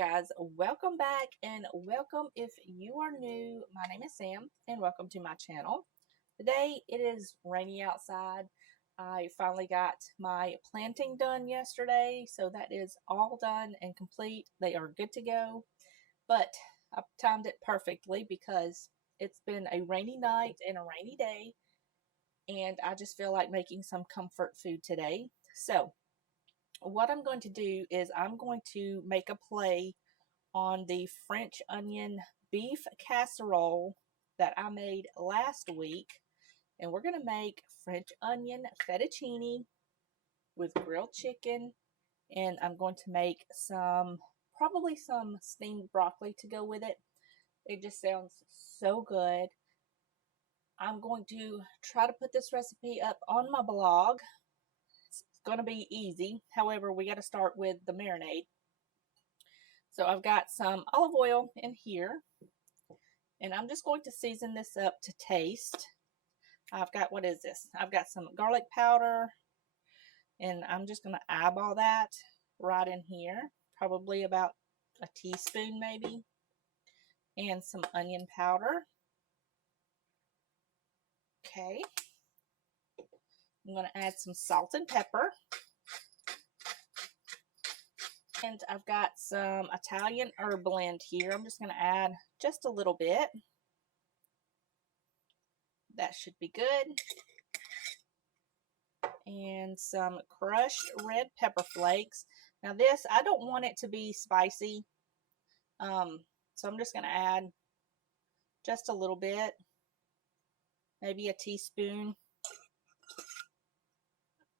guys, welcome back and welcome if you are new. My name is Sam and welcome to my channel. Today it is rainy outside. I finally got my planting done yesterday, so that is all done and complete. They are good to go, but I timed it perfectly because it's been a rainy night and a rainy day, and I just feel like making some comfort food today. So what I'm going to do is I'm going to make a play on the French onion beef casserole that I made last week. And we're going to make French onion fettuccine with grilled chicken. And I'm going to make probably some steamed broccoli to go with it. It just sounds so good. I'm going to try to put this recipe up on my blog. It's going to be easy. However, we got to start with the marinade. So I've got some olive oil in here, and I'm just going to season this up to taste. I've got, what is this? I've got some garlic powder, and I'm just going to eyeball that right in here, probably about a teaspoon maybe, and some onion powder. Okay. I'm going to add some salt and pepper. And I've got some Italian herb blend here. I'm just going to add just a little bit. That should be good. And some crushed red pepper flakes. Now this, I don't want it to be spicy. So I'm just going to add just a little bit. Maybe a teaspoon.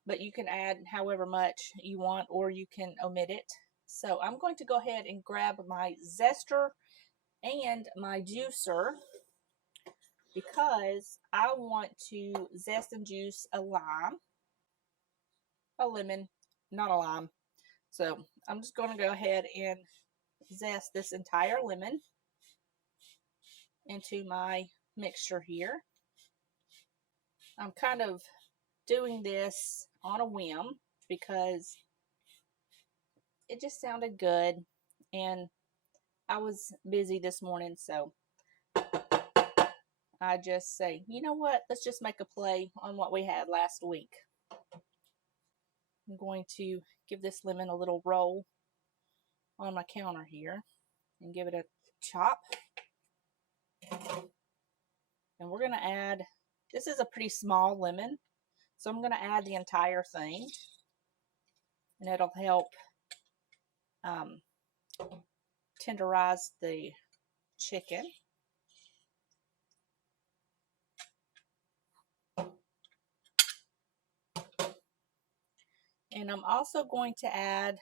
But you can add however much you want, or you can omit it. So I'm going to go ahead and grab my zester and my juicer, because I want to zest and juice a lemon, not a lime. So I'm just going to go ahead and zest this entire lemon into my mixture here. I'm kind of doing this on a whim because it just sounded good, and I was busy this morning, so I just say, you know what, let's just make a play on what we had last week. I'm going to give this lemon a little roll on my counter here and give it a chop. And we're going to add, this is a pretty small lemon, so I'm going to add the entire thing, and it'll help tenderize the chicken. And I'm also going to add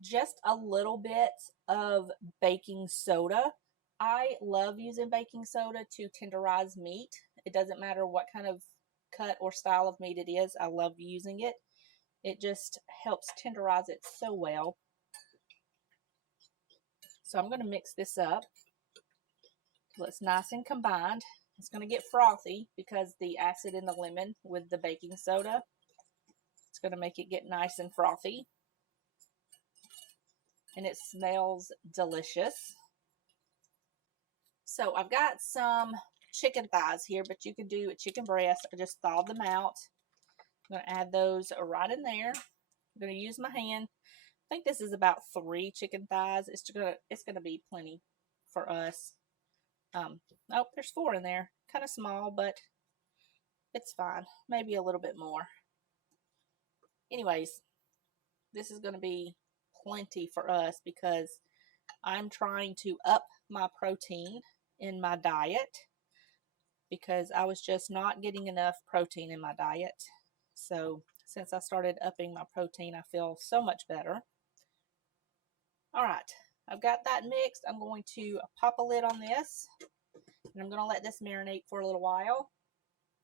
just a little bit of baking soda. I love using baking soda to tenderize meat. It doesn't matter what kind of cut or style of meat it is. I love using it. It just helps tenderize it so well. So I'm going to mix this up till it's nice and combined. It's going to get frothy because the acid in the lemon with the baking soda, it's going to make it get nice and frothy. And it smells delicious. So I've got some chicken thighs here, but you can do a chicken breast or just thaw them out. I'm going to add those right in there. I'm going to use my hand. I think this is about 3 chicken thighs. It's going to be plenty for us. Oh, there's 4 in there. Kind of small, but it's fine. Maybe a little bit more. Anyways, this is going to be plenty for us because I'm trying to up my protein in my diet, because I was just not getting enough protein in my diet. So since I started upping my protein, I feel so much better. All right, I've got that mixed. I'm going to pop a lid on this, and I'm going to let this marinate for a little while,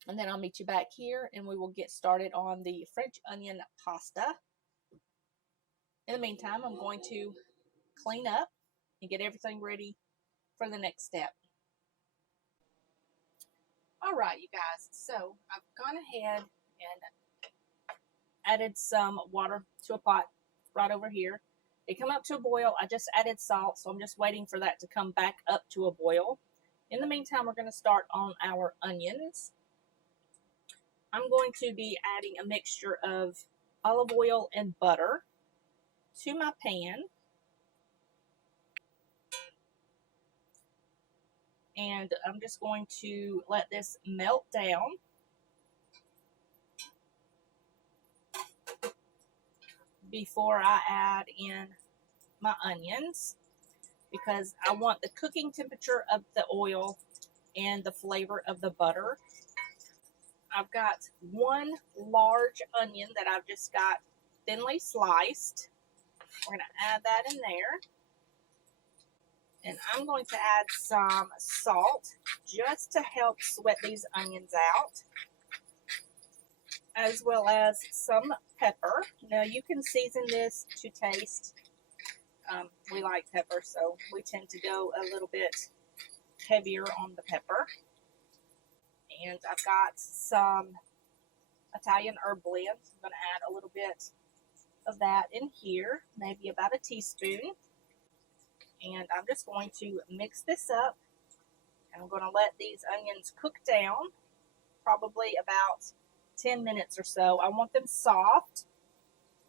and then I'll meet you back here and we will get started on the French onion pasta. In the meantime, I'm going to clean up and get everything ready for the next step. All right, you guys, so I've gone ahead and added some water to a pot right over here. They come up to a boil. I just added salt, so I'm just waiting for that to come back up to a boil. In the meantime, we're going to start on our onions. I'm going to be adding a mixture of olive oil and butter to my pan. And I'm just going to let this melt down. Before I add in my onions, because I want the cooking temperature of the oil and the flavor of the butter. I've got one large onion that I've just got thinly sliced. We're going to add that in there. And I'm going to add some salt just to help sweat these onions out, as well as some pepper. Now you can season this to taste. We like pepper, so we tend to go a little bit heavier on the pepper. And I've got some Italian herb blend. I'm going to add a little bit of that in here, maybe about a teaspoon. And I'm just going to mix this up. And I'm going to let these onions cook down, probably about 10 minutes or so. I want them soft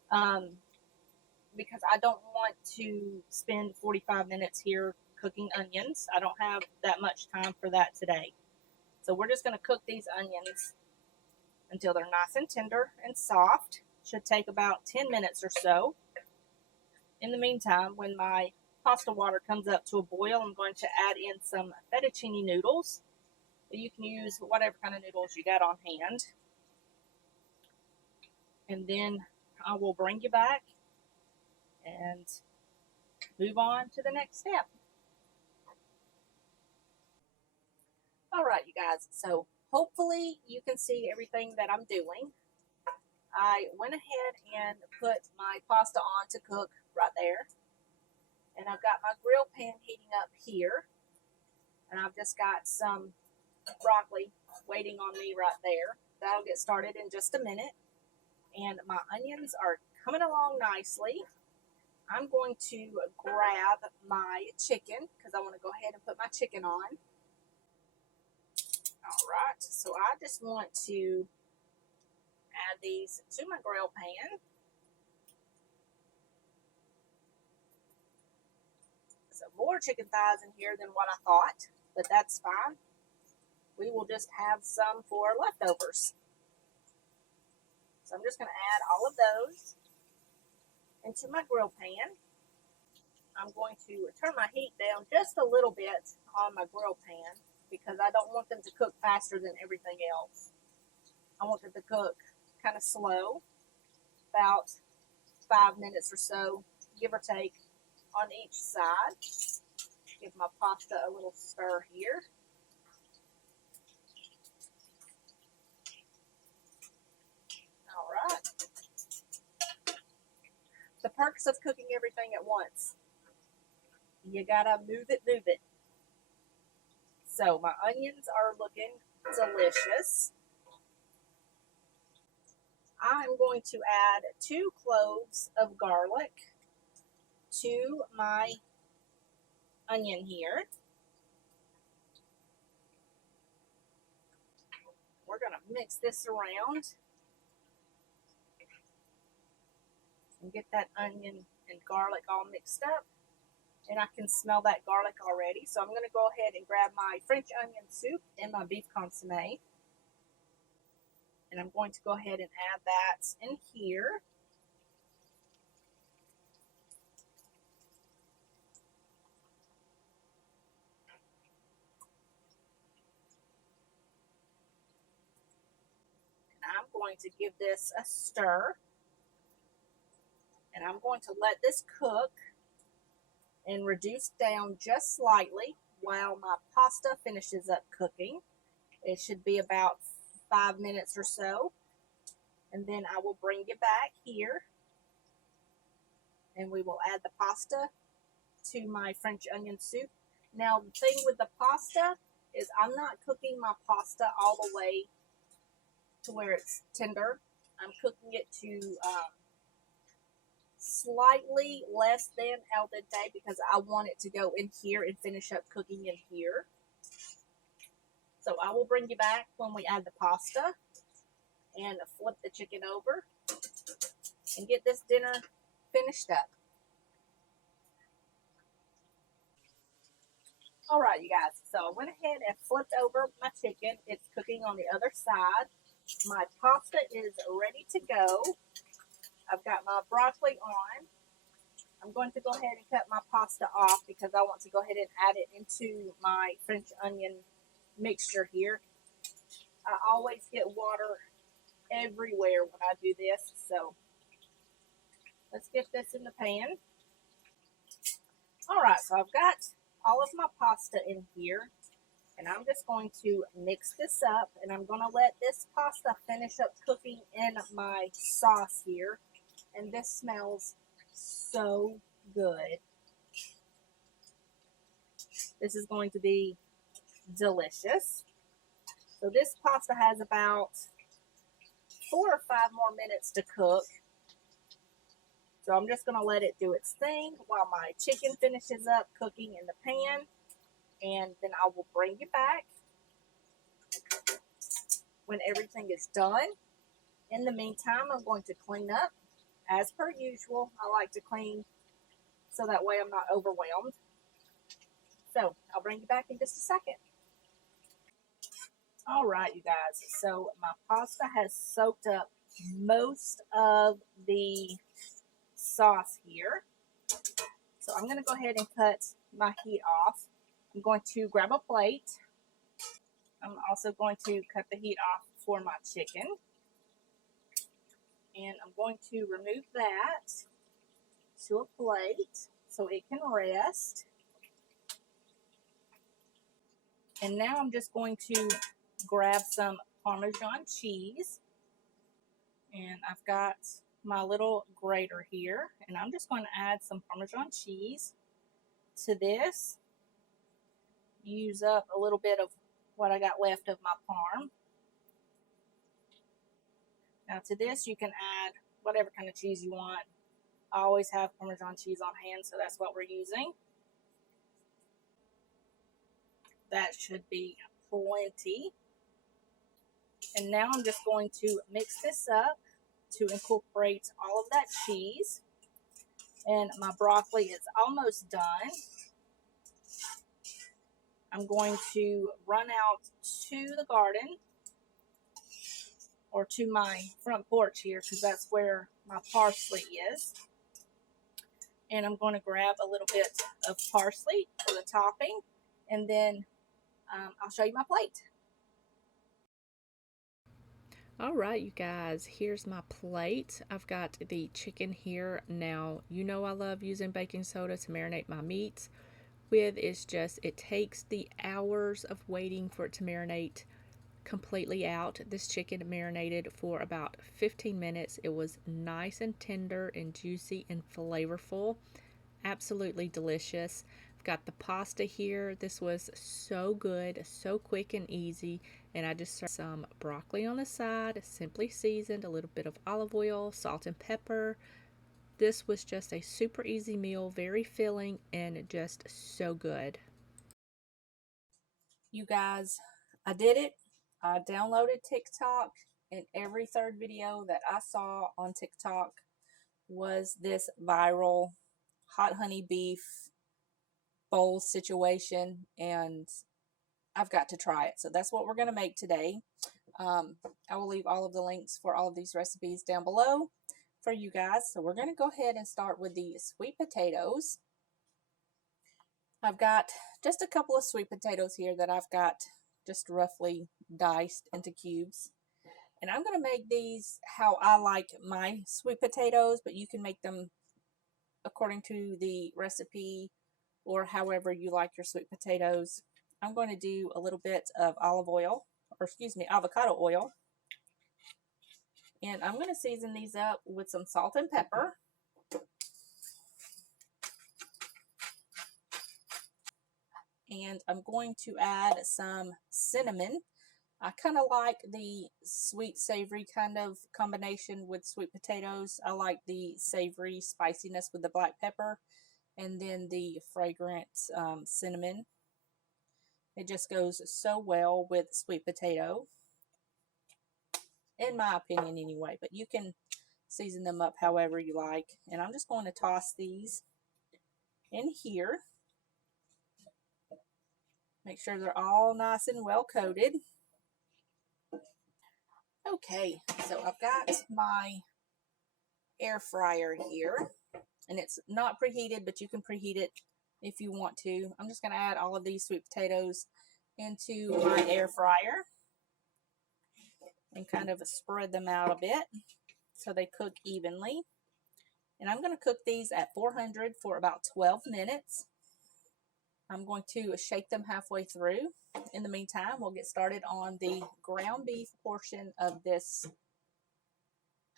because I don't want to spend 45 minutes here cooking onions. I don't have that much time for that today. So we're just going to cook these onions until they're nice and tender and soft. Should take about 10 minutes or so. In the meantime, when my pasta water comes up to a boil, I'm going to add in some fettuccine noodles. You can use whatever kind of noodles you got on hand. And then I will bring you back and move on to the next step. All right, you guys, so hopefully you can see everything that I'm doing. I went ahead and put my pasta on to cook right there. And I've got my grill pan heating up here. And I've just got some broccoli waiting on me right there. That'll get started in just a minute. And my onions are coming along nicely. I'm going to grab my chicken because I want to go ahead and put my chicken on. All right, so I just want to add these to my grill pan. So more chicken thighs in here than what I thought, but that's fine. We will just have some for leftovers. So I'm just going to add all of those into my grill pan. I'm going to turn my heat down just a little bit on my grill pan because I don't want them to cook faster than everything else. I want them to cook kind of slow, about 5 minutes or so, give or take, on each side. Give my pasta a little stir here. All right. The perks of cooking everything at once. You gotta move it. So my onions are looking delicious. I'm going to add 2 cloves of garlic to my onion here. We're going to mix this around and get that onion and garlic all mixed up. And I can smell that garlic already. So I'm going to go ahead and grab my French onion soup and my beef consomme. And I'm going to go ahead and add that in here. I'm going to give this a stir. And I'm going to let this cook and reduce down just slightly while my pasta finishes up cooking. It should be about 5 minutes or so. And then I will bring you back here. And we will add the pasta to my French onion soup. Now, the thing with the pasta is I'm not cooking my pasta all the way to where it's tender. I'm cooking it to slightly less than al dente because I want it to go in here and finish up cooking in here. So I will bring you back when we add the pasta and flip the chicken over and get this dinner finished up. All right, you guys, so I went ahead and flipped over my chicken. It's cooking on the other side. My pasta is ready to go. I've got my broccoli on. I'm going to go ahead and cut my pasta off because I want to go ahead and add it into my French onion mixture here. I always get water everywhere when I do this, so let's get this in the pan. All right, so I've got all of my pasta in here, and I'm just going to mix this up, and I'm going to let this pasta finish up cooking in my sauce here, and this smells so good. This is going to be delicious. So this pasta has about 4 or 5 more minutes to cook. So I'm just going to let it do its thing while my chicken finishes up cooking in the pan. And then I will bring you back when everything is done. In the meantime, I'm going to clean up. As per usual, I like to clean so that way I'm not overwhelmed. So I'll bring you back in just a second. All right, you guys. So my pasta has soaked up most of the sauce here. So I'm going to go ahead and cut my heat off. I'm going to grab a plate. I'm also going to cut the heat off for my chicken. And I'm going to remove that to a plate so it can rest. And now I'm just going to grab some Parmesan cheese. And I've got my little grater here. And I'm just going to add some Parmesan cheese to this. Use up a little bit of what I got left of my parm. Now to this you can add whatever kind of cheese you want. I always have Parmesan cheese on hand, so that's what we're using. That should be plenty. And now I'm just going to mix this up to incorporate all of that cheese. And my broccoli is almost done. I'm going to run out to the garden or to my front porch here because that's where my parsley is. And I'm going to grab a little bit of parsley for the topping, and then I'll show you my plate. All right, you guys, here's my plate. I've got the chicken here. Now, you know I love using baking soda to marinate my meats with. It's just, it takes the hours of waiting for it to marinate completely out. This chicken marinated for about 15 minutes. It was nice and tender and juicy and flavorful. Absolutely delicious. I've got the pasta here. This was so good, so quick and easy. And I just served some broccoli on the side, simply seasoned, a little bit of olive oil, salt and pepper. This was just a super easy meal, very filling and just so good. You guys, I did it. I downloaded TikTok, and every third video that I saw on TikTok was this viral hot honey beef bowl situation, and I've got to try it. So that's what we're going to make today. I will leave all of the links for all of these recipes down below for you guys. So we're going to go ahead and start with the sweet potatoes. I've got just a couple of sweet potatoes here that I've got just roughly diced into cubes. And I'm going to make these how I like my sweet potatoes, but you can make them according to the recipe or however you like your sweet potatoes. I'm going to do a little bit of olive oil, or excuse me, avocado oil. And I'm going to season these up with some salt and pepper. And I'm going to add some cinnamon. I kind of like the sweet savory kind of combination with sweet potatoes. I like the savory spiciness with the black pepper and then the fragrant cinnamon. It just goes so well with sweet potato, in my opinion anyway, but you can season them up however you like. And I'm just going to toss these in here. Make sure they're all nice and well coated. Okay, so I've got my air fryer here, and it's not preheated, but you can preheat it if you want to. I'm just going to add all of these sweet potatoes into my air fryer and kind of spread them out a bit so they cook evenly. And I'm going to cook these at 400 for about 12 minutes. I'm going to shake them halfway through. In the meantime, we'll get started on the ground beef portion of this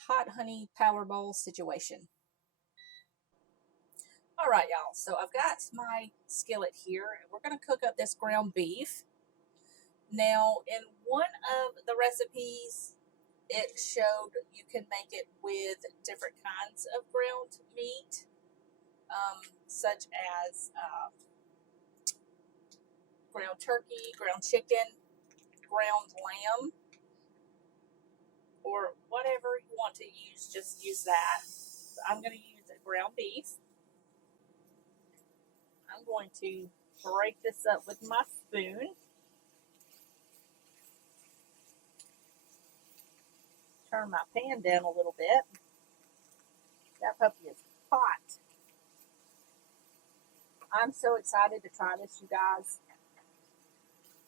hot honey power bowl situation. All right, y'all, so I've got my skillet here, and we're going to cook up this ground beef. Now, in one of the recipes, it showed you can make it with different kinds of ground meat, such as ground turkey, ground chicken, ground lamb, or whatever you want to use, just use that. So I'm going to use ground beef. I'm going to break this up with my spoon. Turn my pan down a little bit. That puppy is hot. I'm so excited to try this, you guys.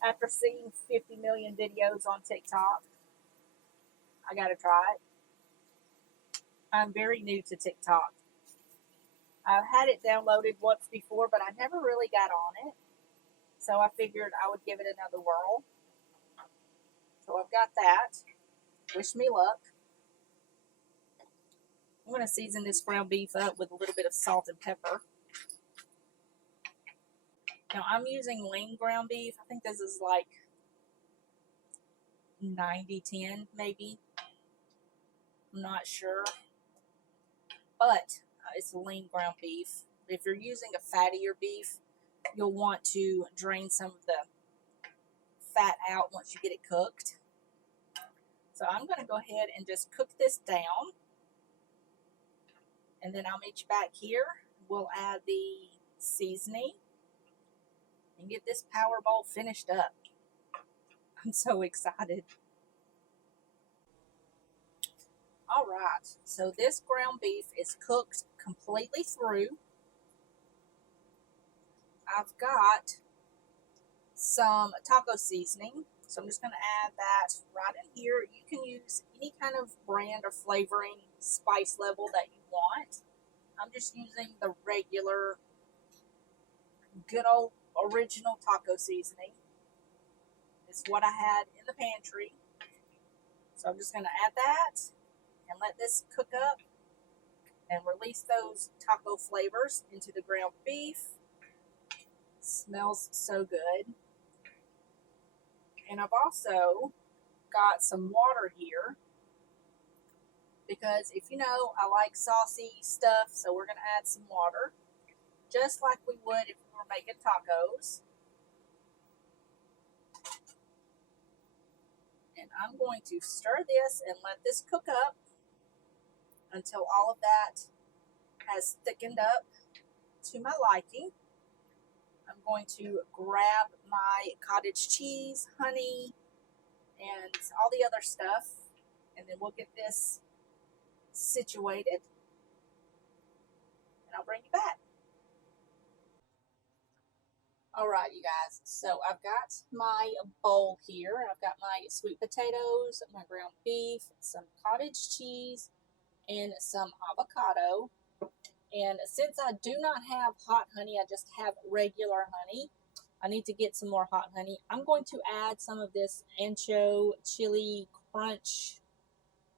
After seeing 50 million videos on TikTok, I gotta try it. I'm very new to TikTok. I've had it downloaded once before, but I never really got on it. So I figured I would give it another whirl. So I've got that. Wish me luck. I'm going to season this ground beef up with a little bit of salt and pepper. Now I'm using lean ground beef. I think this is like 90-10 maybe. I'm not sure. But it's lean ground beef. If you're using a fattier beef, you'll want to drain some of the fat out once you get it cooked. So I'm going to go ahead and just cook this down. And then I'll meet you back here. We'll add the seasoning and get this power bowl finished up. I'm so excited. All right, so this ground beef is cooked completely through. I've got some taco seasoning, so I'm just going to add that right in here. You can use any kind of brand or flavoring spice level that you want. I'm just using the regular, good old original taco seasoning. It's what I had in the pantry. So I'm just going to add that and let this cook up and release those taco flavors into the ground beef. Smells so good. And I've also got some water here because if you know, I like saucy stuff, so we're going to add some water just like we would if we were making tacos. And I'm going to stir this and let this cook up until all of that has thickened up to my liking. I'm going to grab my cottage cheese, honey, and all the other stuff, and then we'll get this situated, and I'll bring you back. All right, you guys, so I've got my bowl here. I've got my sweet potatoes, my ground beef, some cottage cheese, and some avocado. And since I do not have hot honey, I just have regular honey. I need to get some more hot honey. I'm going to add some of this ancho chili crunch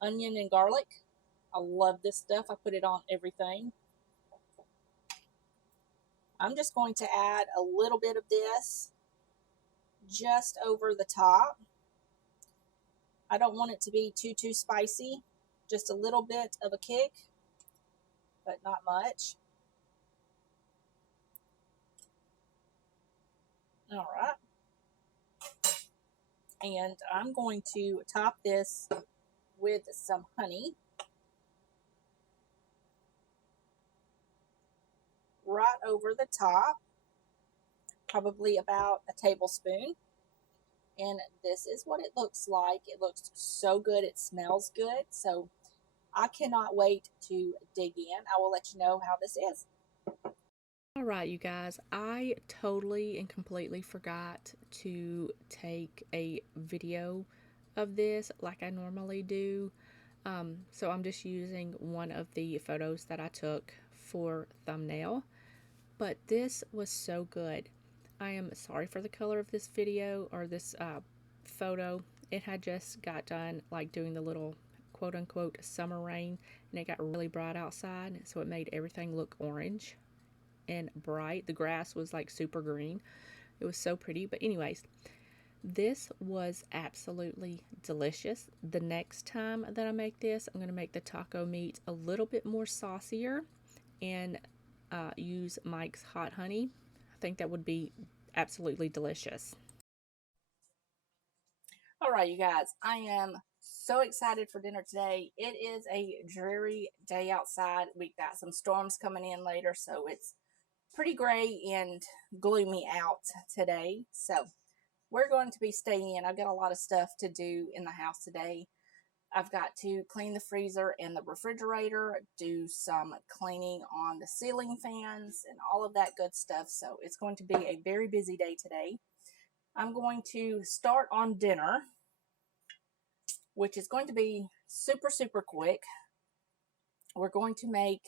onion and garlic. I love this stuff. I put it on everything. I'm just going to add a little bit of this just over the top. I don't want it to be too spicy. Just a little bit of a kick, but not much. All right. And I'm going to top this with some honey. Right over the top, probably about a tablespoon. And this is what it looks like. It looks so good. It smells good. So I cannot wait to dig in. I will let you know how this is. All right, you guys, I totally and completely forgot to take a video of this like I normally do. So I'm just using one of the photos that I took for thumbnail. But this was so good. I am sorry for the color of this video or this photo. It had just got done like doing the little quote unquote summer rain, and it got really bright outside, so it made everything look orange and bright. The grass was like super green. It was so pretty. But anyways, this was absolutely delicious. The next time that I make this, I'm going to make the taco meat a little bit more saucier and use Mike's hot honey. I think that would be absolutely delicious. All right, you guys, I am so excited for dinner today. It is a dreary day outside. We've got some storms coming in later, so it's pretty gray and gloomy out today. So we're going to be staying in. I've got a lot of stuff to do in the house today. I've got to clean the freezer and the refrigerator, do some cleaning on the ceiling fans and all of that good stuff. So it's going to be a very busy day today. I'm going to start on dinner, which is going to be super quick. We're going to make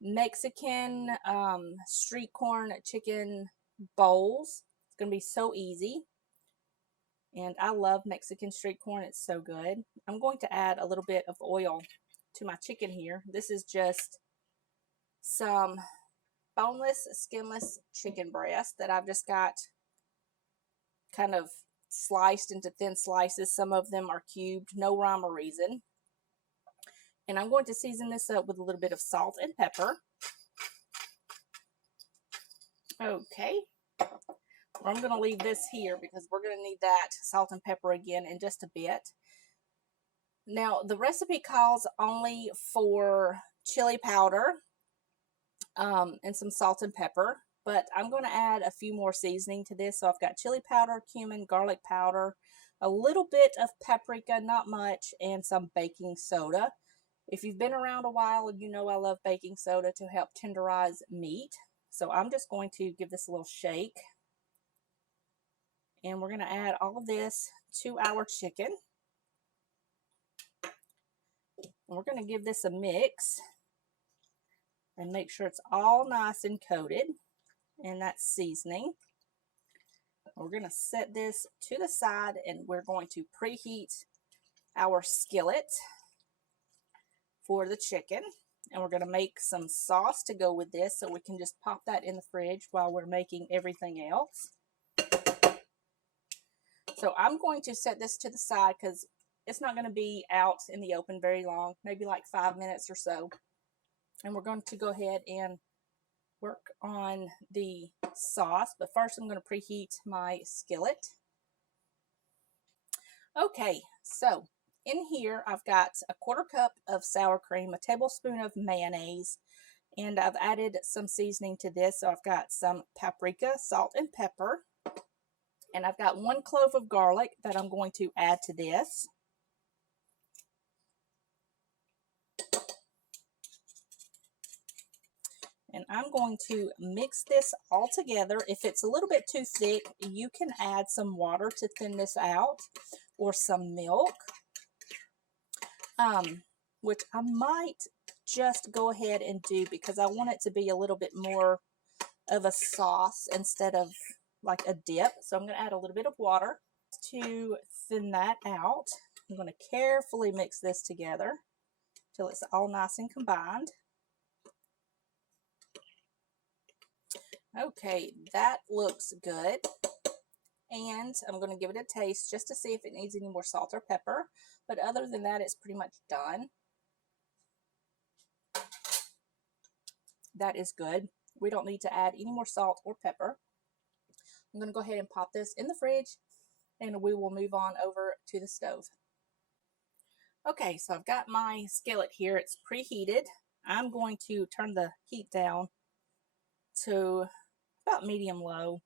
Mexican street corn chicken bowls. It's going to be so easy. And I love Mexican street corn. It's so good. I'm going to add a little bit of oil to my chicken here. This is just some boneless, skinless chicken breast that I've just got kind of sliced into thin slices. Some of them are cubed, no rhyme or reason. And I'm going to season this up with a little bit of salt and pepper. Okay. I'm going to leave this here because we're going to need that salt and pepper again in just a bit. Now, the recipe calls only for chili powder and some salt and pepper, but I'm going to add a few more seasoning to this. So I've got chili powder, cumin, garlic powder, a little bit of paprika, not much, and some baking soda. If you've been around a while, you know I love baking soda to help tenderize meat. So I'm just going to give this a little shake. And we're going to add all of this to our chicken. And we're going to give this a mix and make sure it's all nice and coated in that seasoning. We're going to set this to the side and we're going to preheat our skillet for the chicken. And we're going to make some sauce to go with this so we can just pop that in the fridge while we're making everything else. So I'm going to set this to the side because it's not going to be out in the open very long, maybe like 5 minutes or so. And we're going to go ahead and work on the sauce. But first I'm going to preheat my skillet. Okay, so in here I've got a 1/4 cup of sour cream, a tablespoon of mayonnaise, and I've added some seasoning to this. So I've got some paprika, salt, and pepper. And I've got 1 clove of garlic that I'm going to add to this. And I'm going to mix this all together. If it's a little bit too thick, you can add some water to thin this out or some milk, which I might just go ahead and do because I want it to be a little bit more of a sauce instead of like a dip. So I'm going to add a little bit of water to thin that out. I'm going to carefully mix this together till it's all nice and combined. Okay, that looks good. And I'm going to give it a taste just to see if it needs any more salt or pepper. But other than that, it's pretty much done. That is good. We don't need to add any more salt or pepper. I'm going to go ahead and pop this in the fridge, and we will move on over to the stove. Okay, so I've got my skillet here. It's preheated. I'm going to turn the heat down to about medium-low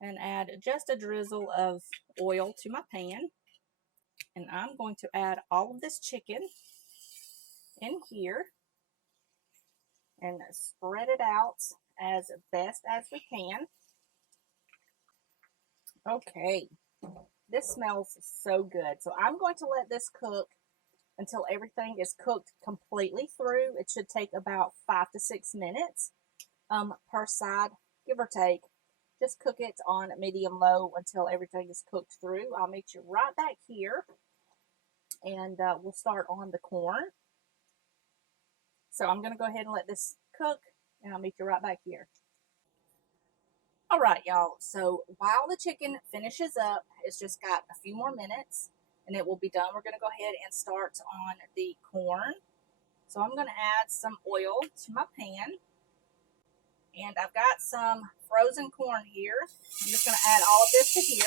and add just a drizzle of oil to my pan. And I'm going to add all of this chicken in here and spread it out as best as we can. Okay, this smells so good. So I'm going to let this cook until everything is cooked completely through. It should take about 5 to 6 minutes per side, give or take. Just cook it on medium-low until everything is cooked through. I'll meet you right back here, and we'll start on the corn. So I'm going to go ahead and let this cook, and I'll meet you right back here. All right, y'all. So while the chicken finishes up, it's just got a few more minutes, and it will be done. We're going to go ahead and start on the corn. So I'm going to add some oil to my pan. And I've got some frozen corn here. I'm just going to add all of this to here.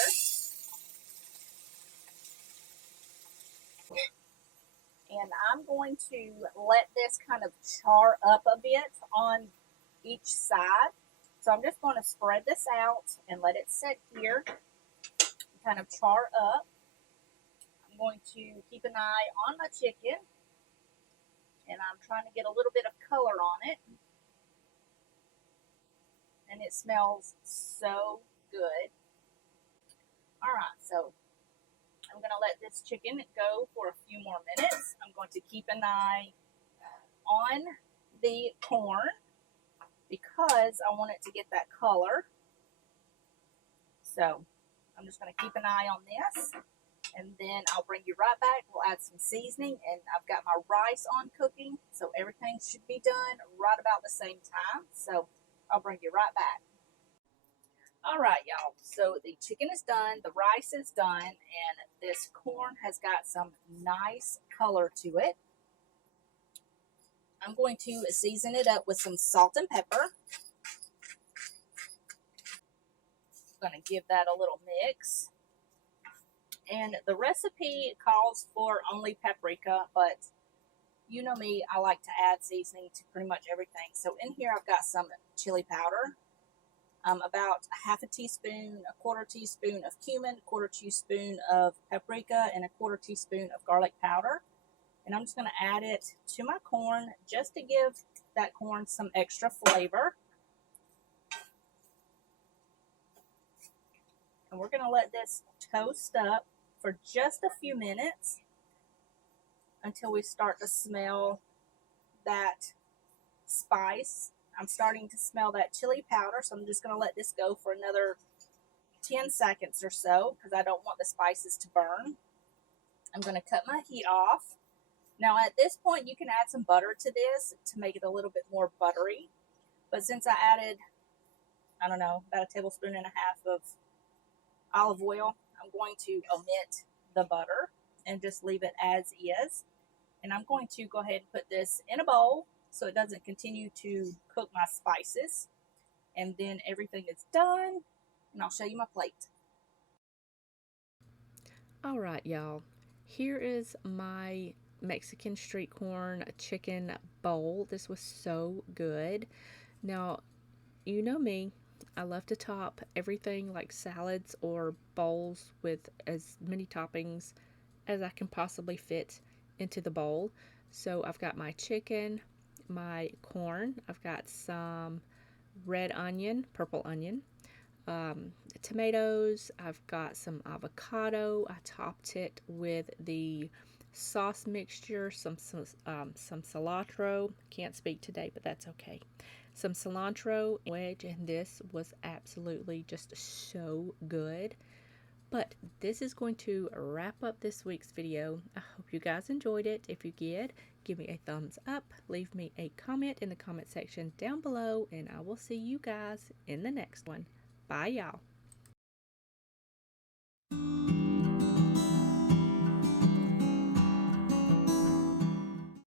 And I'm going to let this kind of char up a bit on each side. So I'm just going to spread this out and let it sit here and kind of char up. I'm going to keep an eye on my chicken, and I'm trying to get a little bit of color on it. And it smells so good. All right, so I'm going to let this chicken go for a few more minutes. I'm going to keep an eye on the corn because I want it to get that color. So I'm just going to keep an eye on this, and then I'll bring you right back. We'll add some seasoning, and I've got my rice on cooking, so everything should be done right about the same time. So I'll bring you right back. All right, y'all. So the chicken is done, the rice is done, and this corn has got some nice color to it. I'm going to season it up with some salt and pepper. I'm going to give that a little mix. And the recipe calls for only paprika, but you know me, I like to add seasoning to pretty much everything. So in here I've got some chili powder. About a half a teaspoon, a quarter teaspoon of cumin, a quarter teaspoon of paprika, and a quarter teaspoon of garlic powder. And I'm just going to add it to my corn just to give that corn some extra flavor. And we're going to let this toast up for just a few minutes until we start to smell that spice. I'm starting to smell that chili powder, so I'm just going to let this go for another 10 seconds or so because I don't want the spices to burn. I'm going to cut my heat off. Now at this point you can add some butter to this to make it a little bit more buttery. But since I added, I don't know, about a tablespoon and a half of olive oil, I'm going to omit the butter and just leave it as is. And I'm going to go ahead and put this in a bowl so it doesn't continue to cook my spices. And then everything is done, and I'll show you my plate. All right, y'all. Here is my Mexican street corn chicken bowl. This was so good. Now, you know me, I love to top everything like salads or bowls with as many toppings as I can possibly fit into the bowl. So I've got my chicken, my corn, I've got some red onion, purple onion, tomatoes, I've got some avocado. I topped it with the sauce mixture, some cilantro. Can't speak today, but that's okay. Some cilantro, wedge, and this was absolutely just so good. But this is going to wrap up this week's video. I hope you guys enjoyed it. If you did, give me a thumbs up, leave me a comment in the comment section down below, and I will see you guys in the next one. Bye, y'all.